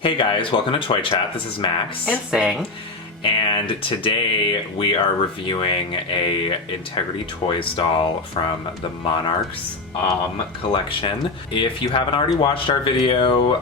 Hey guys, welcome to Toy Chat. This is Max. And Sing. And today we are reviewing a Integrity Toys doll from the Monarchs Homme collection. If you haven't already watched our video,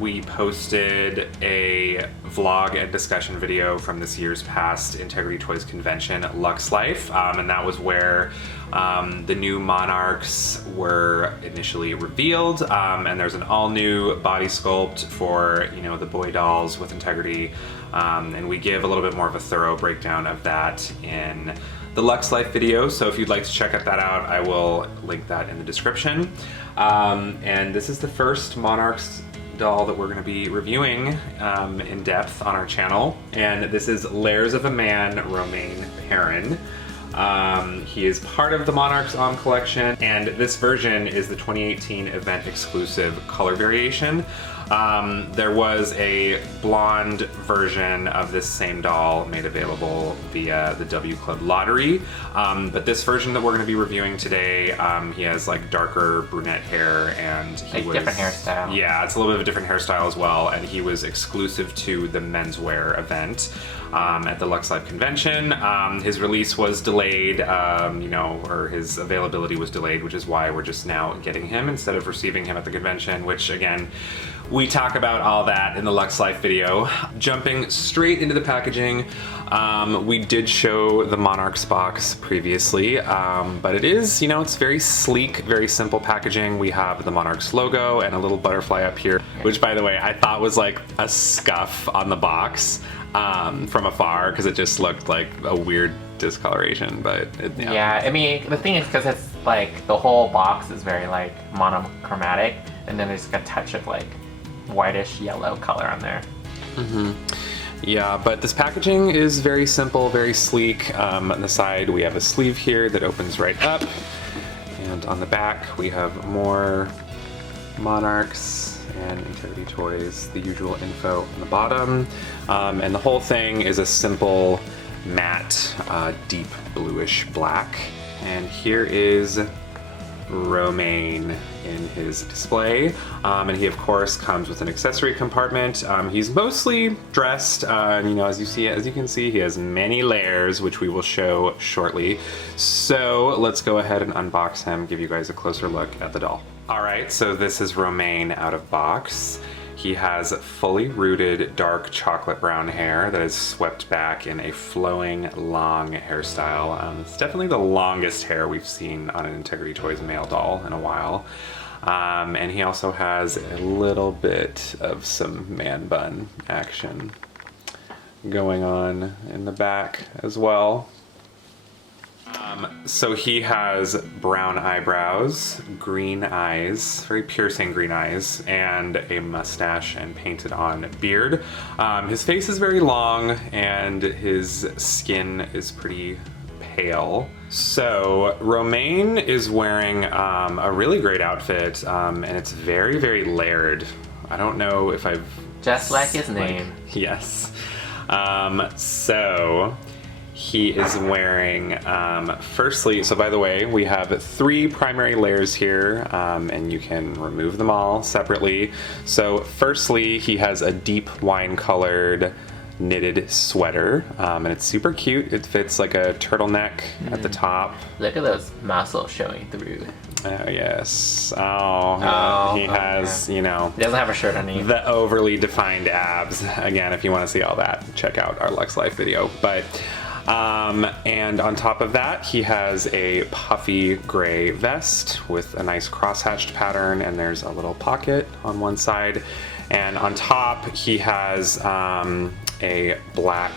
we posted a vlog and discussion video from this year's past Integrity Toys convention, Luxe Life, and that was where the new Monarchs were initially revealed, and there's an all-new body sculpt for, the boy dolls with Integrity, and we give a little bit more of a thorough breakdown of that in the Luxe Life video, so if you'd like to check that out, I will link that in the description. And this is the first Monarchs doll that we're going to be reviewing in depth on our channel, and this is Layers of a Man, Romain Perrin. He is part of the Monarchs Homme collection, and this version is the 2018 event exclusive color variation. There was a blonde version of this same doll made available via the W Club lottery, but this version that we're going to be reviewing today, he has like darker brunette hair, and he was different hairstyle. Yeah, it's a little bit of a different hairstyle as well, and he was exclusive to the Menswear event at the Luxe Life convention. His release was delayed, or his availability was delayed, which is why we're just now getting him instead of receiving him at the convention, which again, we talk about all that in the Luxe Life video. Jumping straight into the packaging, we did show the Monarchs box previously, but it is, it's very sleek, very simple packaging. We have the Monarchs logo and a little butterfly up here, which by the way, I thought was like a scuff on the box from afar, because it just looked like a weird discoloration, but yeah, I mean, the thing is, because it's like the whole box is very like monochromatic, and then there's like a touch of like whitish yellow color on there. Yeah, but this packaging is very simple, very sleek. On the side we have a sleeve here that opens right up, and on the back we have more Monarchs and Integrity Toys, the usual info on the bottom, and the whole thing is a simple matte deep bluish black. And here is Romain in his display, and he of course comes with an accessory compartment. He's mostly dressed, as you can see, he has many layers, which we will show shortly. So let's go ahead and unbox him, give you guys a closer look at the doll. All right, so this is Romain out of box. He has fully rooted dark chocolate brown hair that is swept back in a flowing long hairstyle. It's definitely the longest hair we've seen on an Integrity Toys male doll in a while. And he also has a little bit of some man bun action going on in the back as well. So he has brown eyebrows, green eyes, very piercing green eyes, and a mustache and painted on beard. His face is very long and his skin is pretty pale. So Romain is wearing a really great outfit, and it's very, very layered. I don't know if I've... Just like his name. Yes. So he is wearing, firstly, so by the way, we have 3 primary layers here, and you can remove them all separately. So firstly, he has a deep wine-colored knitted sweater, and it's super cute. It fits like a turtleneck at the top. Look at those muscles showing through. Oh, yes. He has, He doesn't have a shirt underneath. the overly defined abs. Again, if you want to see all that, check out our Luxe Life video. But and on top of that, he has a puffy gray vest with a nice cross-hatched pattern, and there's a little pocket on one side. And on top, he has a black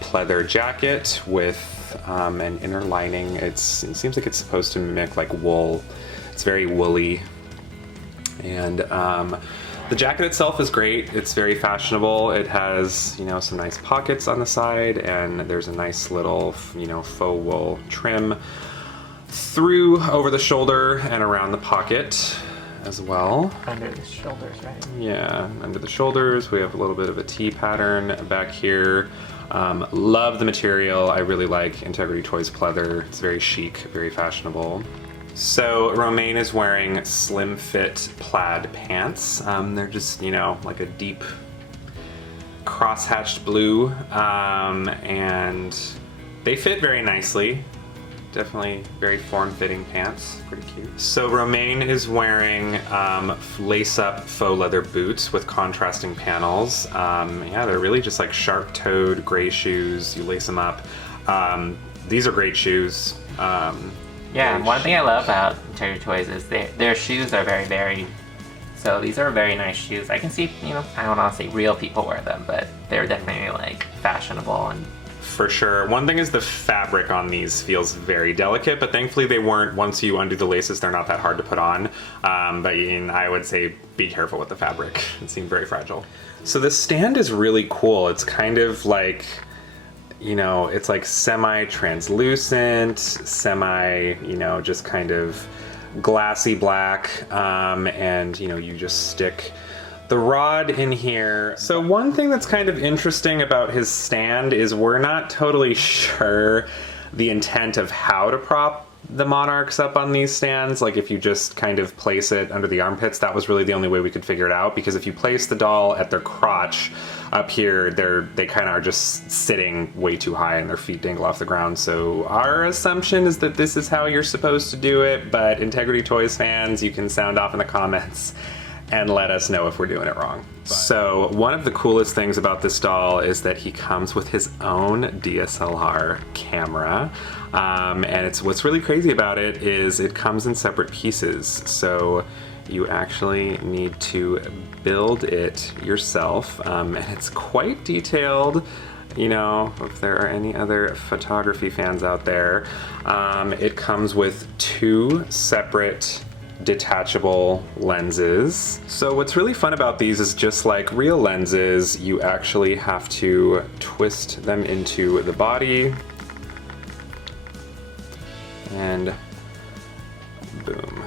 pleather jacket with an inner lining. It seems like it's supposed to mimic like wool. It's very woolly. And the jacket itself is great. It's very fashionable. It has, some nice pockets on the side, and there's a nice little, faux wool trim through over the shoulder and around the pocket as well. Under the shoulders, right? Yeah, under the shoulders. We have a little bit of a T pattern back here. Love the material. I really like Integrity Toys pleather. It's very chic, very fashionable. So Romain is wearing slim fit plaid pants. They're just, you know, like a deep cross-hatched blue, and they fit very nicely. Definitely very form-fitting pants, pretty cute. So Romain is wearing lace-up faux leather boots with contrasting panels. Yeah, they're really just like sharp-toed gray shoes. You lace them up. These are great shoes. Yeah, and one thing I love about Integrity Toys is their shoes are very varied. So these are very nice shoes. I can see, you know, I don't want to say real people wear them, but they're definitely like fashionable and. For sure. One thing is the fabric on these feels very delicate, but thankfully they weren't. Once you undo the laces, they're not that hard to put on. But I would say be careful with the fabric. It seemed very fragile. So this stand is really cool. It's kind of like, you know, it's like semi-translucent, you know, just kind of glassy black, and, you know, you just stick the rod in here. So one thing that's kind of interesting about his stand is we're not totally sure the intent of how to prop the Monarchs up on these stands. Like if you just kind of place it under the armpits, that was really the only way we could figure it out, because if you place the doll at their crotch up here, they kind of are just sitting way too high and their feet dangle off the ground. So our assumption is that this is how you're supposed to do it, but Integrity Toys fans, you can sound off in the comments and let us know if we're doing it wrong. So one of the coolest things about this doll is that he comes with his own DSLR camera. And what's really crazy about it is it comes in separate pieces. So you actually need to build it yourself. And it's quite detailed. You know, if there are any other photography fans out there, it comes with 2 separate detachable lenses. So what's really fun about these is, just like real lenses, you actually have to twist them into the body, and boom.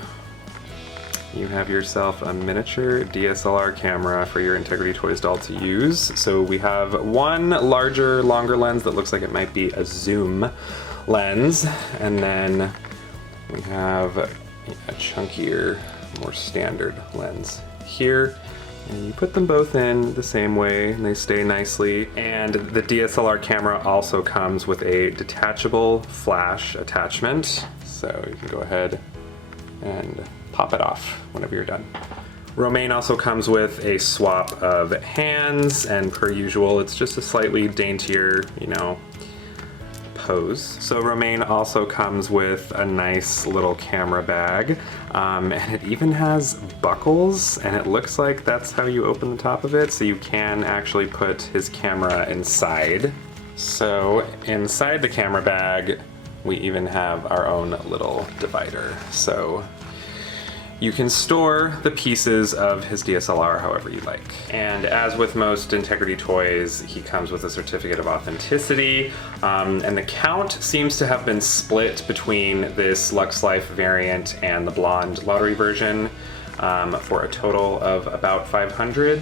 You have yourself a miniature DSLR camera for your Integrity Toys doll to use. So we have one larger, longer lens that looks like it might be a zoom lens, and then we have a chunkier, more standard lens here. And you put them both in the same way and they stay nicely. And the DSLR camera also comes with a detachable flash attachment. So you can go ahead and pop it off whenever you're done. Romain also comes with a swap of hands, and per usual, it's just a slightly daintier, you know, pose. So Romain also comes with a nice little camera bag, and it even has buckles, and it looks like that's how you open the top of it, so you can actually put his camera inside. So inside the camera bag, we even have our own little divider. So you can store the pieces of his DSLR however you like. And as with most Integrity Toys, he comes with a certificate of authenticity, and the count seems to have been split between this Luxe Life variant and the blonde lottery version, for a total of about 500.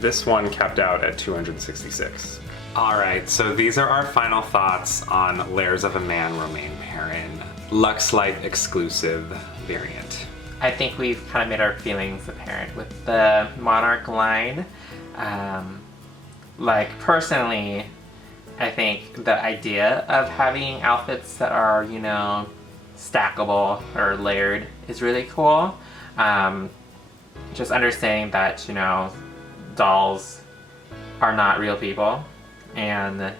This one capped out at 266. All right, so these are our final thoughts on Layers of a Man Romain Perrin, Luxe Life exclusive variant. I think we've kind of made our feelings apparent with the Monarch line. Like personally, I think the idea of having outfits that are, you know, stackable or layered is really cool. Just understanding that, you know, dolls are not real people, and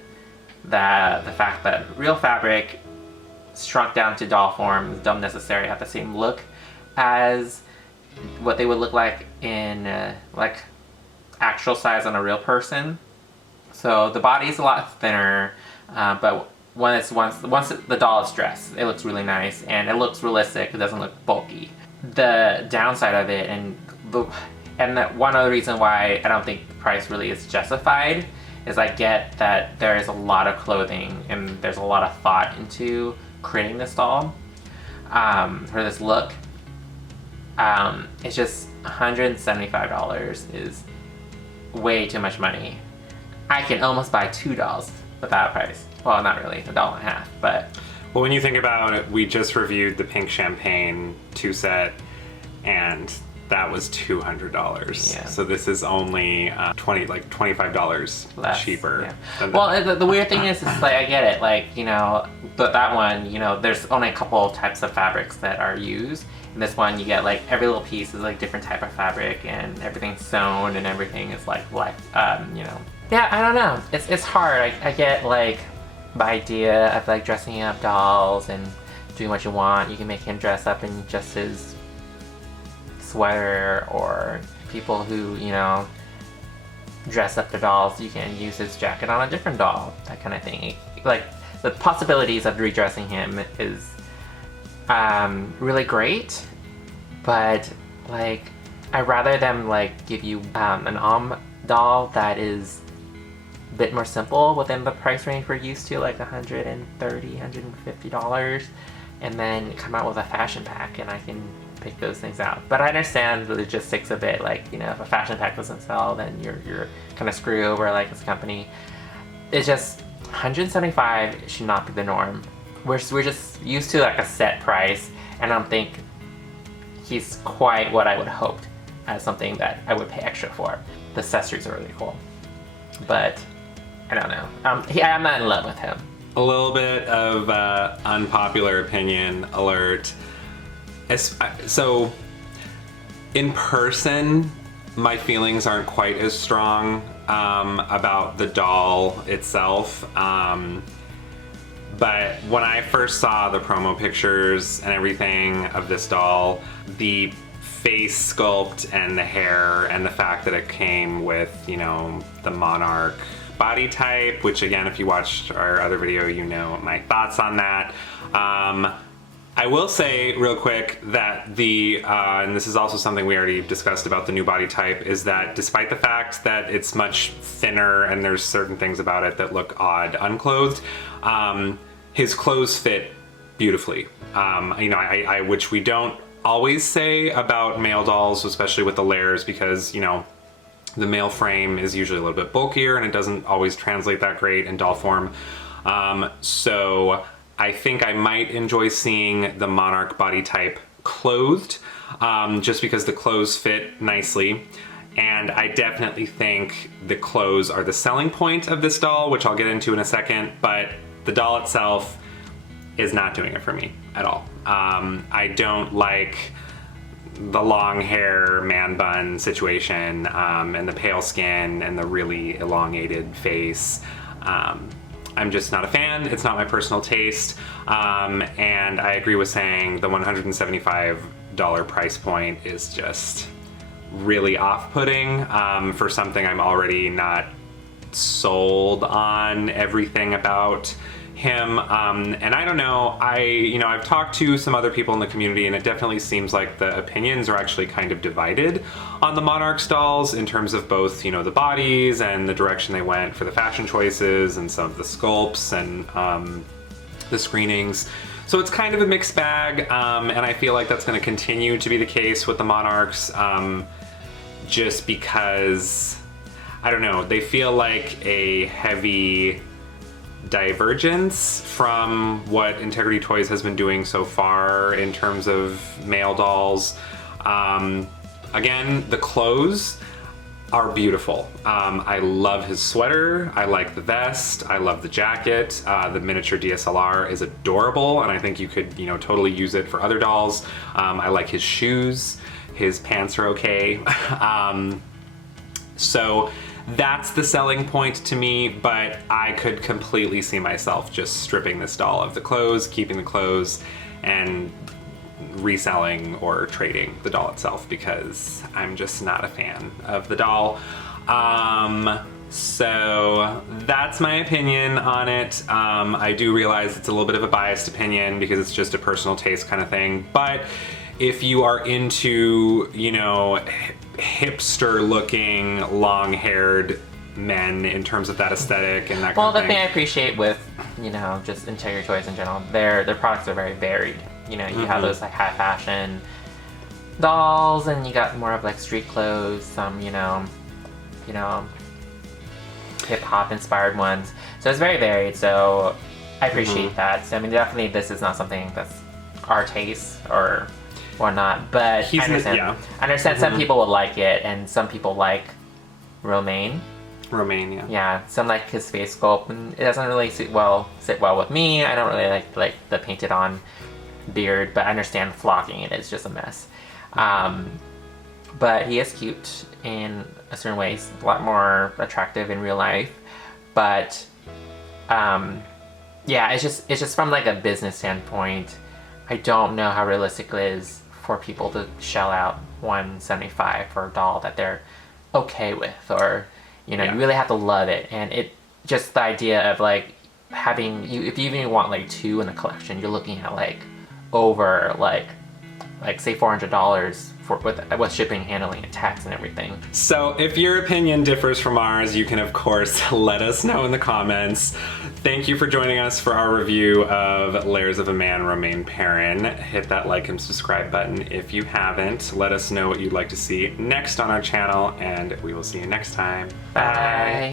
that the fact that real fabric shrunk down to doll form don't necessarily have the same look as what they would look like in like actual size on a real person. So the body's a lot thinner, but once the doll is dressed, it looks really nice and it looks realistic. It doesn't look bulky. The downside of it, and one other reason why I don't think the price really is justified, is I get that there is a lot of clothing and there's a lot of thought into creating this doll for this look. It's just $175 is way too much money. I can almost buy 2 dolls with that price. Well, not really, $1.50, but Well, when you think about it, we just reviewed the pink champagne 2-set, and that was $200. Yeah. So this is only $25 Less, cheaper. yeah. than Well, the weird thing is like, I get it. Like, you know, but that one, you know, there's only a couple types of fabrics that are used. And this one, you get like every little piece is like different type of fabric, and everything's sewn, and everything is like you know. Yeah, I don't know. It's hard. I get like the idea of like dressing up dolls and doing what you want. You can make him dress up in just his sweater, or people who, you know, dress up the dolls, you can use his jacket on a different doll, that kind of thing. Like, the possibilities of redressing him is really great, but like, I'd rather them like give you an doll that is a bit more simple within the price range we're used to, like $130, $150, and then come out with a fashion pack, and I can pick those things out. But I understand the logistics of it. Like, you know, if a fashion pack doesn't sell, then you're kind of screwed over, like, as a company. It's just $175 should not be the norm. We're just used to like a set price, and I don't think he's quite what I would have hoped as something that I would pay extra for. The accessories are really cool, but I don't know. I'm not in love with him. A little bit of unpopular opinion alert. So, in person, my feelings aren't quite as strong about the doll itself. But when I first saw the promo pictures and everything of this doll, the face sculpt and the hair and the fact that it came with, you know, the Monarch body type, which again, if you watched our other video, you know my thoughts on that. I will say real quick that and this is also something we already discussed about the new body type, is that despite the fact that it's much thinner and there's certain things about it that look odd unclothed, his clothes fit beautifully. You know, which we don't always say about male dolls, especially with the layers, because, you know, the male frame is usually a little bit bulkier and it doesn't always translate that great in doll form. So I think I might enjoy seeing the Monarch body type clothed, just because the clothes fit nicely. And I definitely think the clothes are the selling point of this doll, which I'll get into in a second, but the doll itself is not doing it for me at all. I don't like the long hair man bun situation, and the pale skin and the really elongated face. I'm just not a fan. It's not my personal taste. And I agree with saying the $175 price point is just really off-putting for something I'm already not sold on everything about him. And I don't know, I've talked to some other people in the community, and it definitely seems like the opinions are actually kind of divided on the Monarch dolls in terms of both, you know, the bodies and the direction they went for the fashion choices and some of the sculpts and the screenings. So it's kind of a mixed bag, and I feel like that's going to continue to be the case with the Monarchs, just because, I don't know, they feel like a heavy divergence from what Integrity Toys has been doing so far in terms of male dolls. Again, the clothes are beautiful. I love his sweater, I like the vest, I love the jacket. The miniature DSLR is adorable, and I think you could, you know, totally use it for other dolls. I like his shoes, his pants are okay. So that's the selling point to me, but I could completely see myself just stripping this doll of the clothes, keeping the clothes, and reselling or trading the doll itself, because I'm just not a fan of the doll. So that's my opinion on it. I do realize it's a little bit of a biased opinion because it's just a personal taste kind of thing, but if you are into, you know, hipster looking long haired men in terms of that aesthetic and that kind of thing. Well, the thing I appreciate with, you know, just Integrity Toys in general, their products are very varied. You know, you have those like high fashion dolls, and you got more of like street clothes, some, you know, hip hop inspired ones. So it's very varied. So I appreciate that. So, I mean, definitely this is not something that's our taste or whatnot, but I understand. I understand some people will like it, and some people like Romain. Romain, yeah. Yeah, some like his face sculpt, and it doesn't really sit well with me. I don't really like the painted on beard, but I understand flocking it is just a mess. But he is cute in a certain ways, a lot more attractive in real life. But yeah, it's just from like a business standpoint, I don't know how realistic it is for people to shell out $175 for a doll that they're okay with, or you know, you really have to love it. And it just the idea of like having if you even want like 2 in a collection, you're looking at like over like say $400 with shipping, handling, and tax and everything. So if your opinion differs from ours, you can of course let us know in the comments. Thank you for joining us for our review of Layers of a Man, Romain Perrin. Hit that like and subscribe button if you haven't. Let us know what you'd like to see next on our channel, and we will see you next time. Bye.